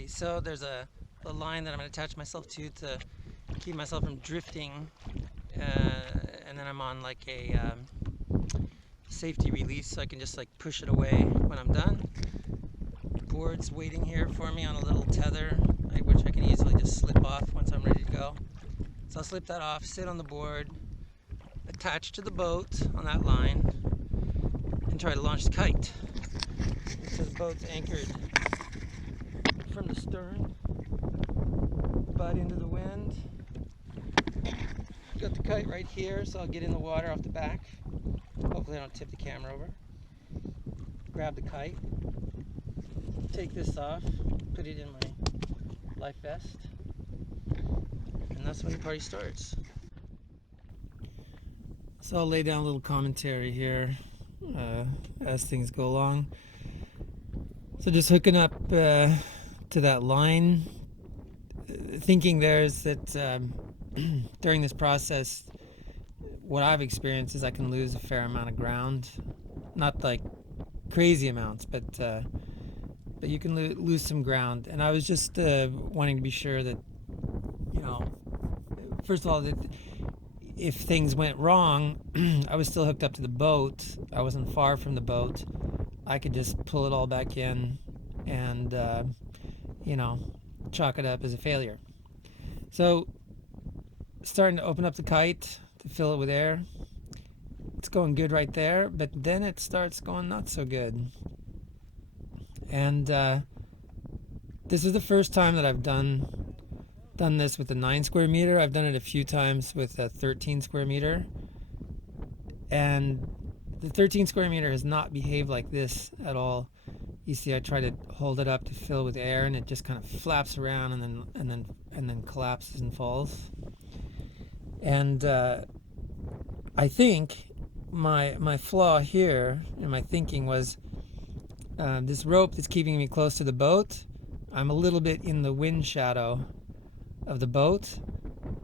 safety. So there's a line that I'm going to attach myself to keep myself from drifting, and then I'm on like a safety release, so I can just like push it away when I'm done. Board's waiting here for me on a little tether, which I can easily just slip off once I'm ready to go. So I'll slip that off, sit on the board, attach to the boat on that line, and try to launch the kite. So the boat's anchored from the stern, butt into the wind. Got the kite right here, so I'll get in the water off the back. Hopefully I don't tip the camera over. Grab the kite, take this off, put it in my life vest, and that's when the party starts. So I'll lay down a little commentary here as things go along. So just hooking up to that line, thinking there is that during this process, what I've experienced is I can lose a fair amount of ground, not like crazy amounts, but you can lose some ground. And I was just wanting to be sure that, you know, first of all, that if things went wrong, I was still hooked up to the boat. I wasn't far from the boat. I could just pull it all back in and, you know, chalk it up as a failure. So, starting to open up the kite to fill it with air. It's going good right there, but then it starts going not so good. And this is the first time that I've done this with a 9 square meter. I've done it a few times with a 13 square meter. And the 13 square meter has not behaved like this at all. You see, I try to hold it up to fill with air, and it just kind of flaps around and then collapses and falls. And I think my flaw here in my thinking was this rope that's keeping me close to the boat. I'm a little bit in the wind shadow of the boat.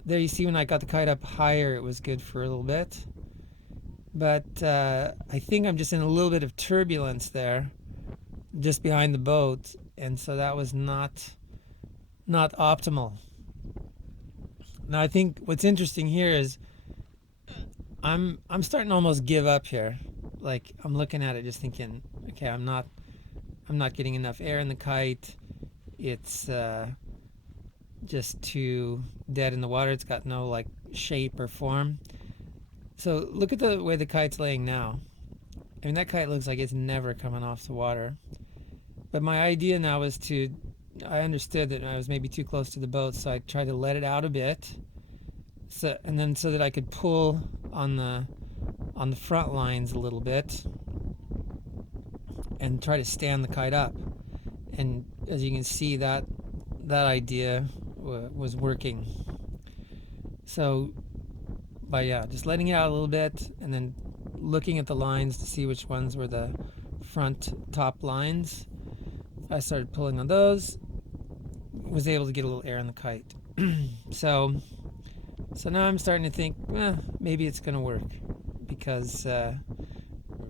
There you see when I got the kite up higher, it was good for a little bit. But I think I'm just in a little bit of turbulence there, just behind the boat, and so that was not optimal. Now I think what's interesting here is I'm starting to almost give up here. Like, I'm looking at it just thinking, okay, I'm not getting enough air in the kite. It's just too dead in the water. It's got no like shape or form. So look at the way the kite's laying now. I mean, that kite looks like it's never coming off the water. But my idea now was I understood that I was maybe too close to the boat, so I tried to let it out a bit, so that I could pull on the front lines a little bit and try to stand the kite up. And as you can see, that idea was working. So by just letting it out a little bit and then looking at the lines to see which ones were the front top lines, I started pulling on those, was able to get a little air in the kite. So now I'm starting to think, maybe it's going to work, because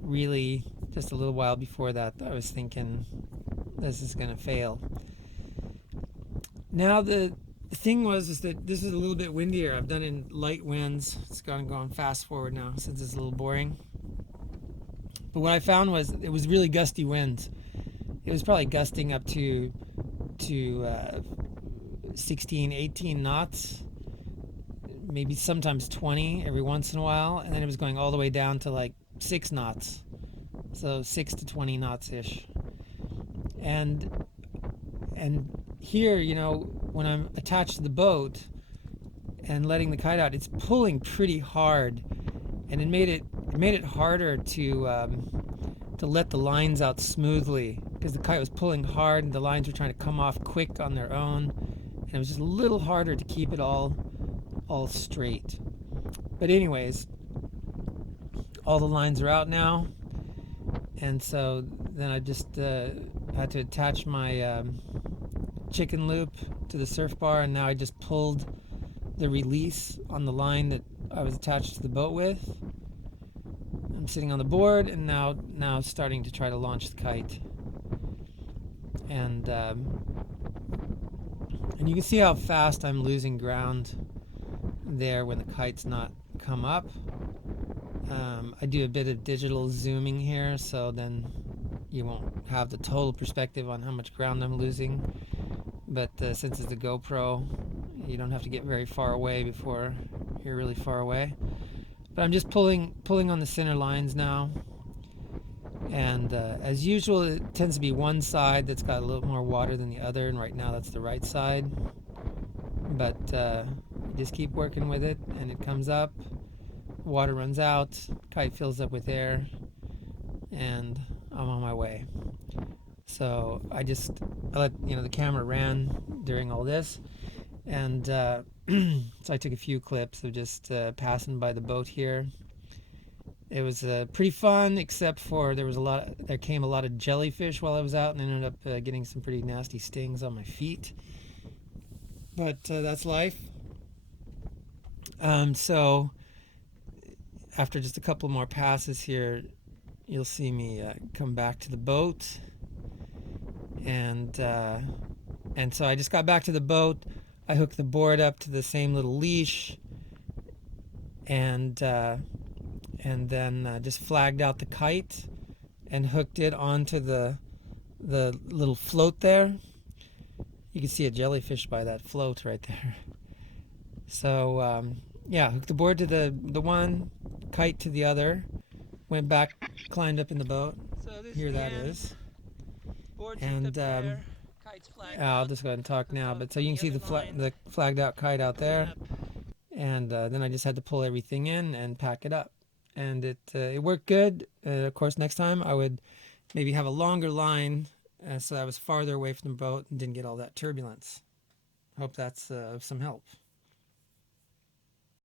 really just a little while before that I was thinking this is going to fail. Now the thing is that this is a little bit windier. I've done it in light winds. It's going fast forward now since it's a little boring. But what I found was it was really gusty winds. It was probably gusting up to 16, 18 knots, maybe sometimes 20 every once in a while, and then it was going all the way down to like 6 knots, so 6 to 20 knots ish. And here, you know, when I'm attached to the boat and letting the kite out, it's pulling pretty hard, and it made it harder to let the lines out smoothly, because the kite was pulling hard and the lines were trying to come off quick on their own, and it was just a little harder to keep it all straight. But anyways, all the lines are out now, and so then I just had to attach my chicken loop to the surf bar, and now I just pulled the release on the line that I was attached to the boat with. I'm sitting on the board and now starting to try to launch the kite. And And you can see how fast I'm losing ground there when the kite's not come up. I do a bit of digital zooming here, so then you won't have the total perspective on how much ground I'm losing. But since it's a GoPro, you don't have to get very far away before you're really far away. But I'm just pulling on the center lines now. And as usual, it tends to be one side that's got a little more water than the other, and right now that's the right side. But just keep working with it, and it comes up, water runs out, kite fills up with air, and I'm on my way. So I let the camera ran during all this, and so I took a few clips of just passing by the boat here. It was pretty fun, except for there came a lot of jellyfish while I was out, and I ended up getting some pretty nasty stings on my feet. But that's life. So after just a couple more passes here, you'll see me come back to the boat, and so I just got back to the boat. I hooked the board up to the same little leash, and then just flagged out the kite and hooked it onto the little float there. You can see a jellyfish by that float right there. So yeah, hooked the board to the one, kite to the other, went back, climbed up in the boat. So this Here is the that end. is. Board's And up there. Kite's flagged I'll out. just go ahead and talk now. So But so you can see the the other line the flagged out kite out there, up. and then I just had to pull everything in and pack it up, and it worked good. Of course, next time I would maybe have a longer line, so I was farther away from the boat and didn't get all that turbulence. Hope that's of some help.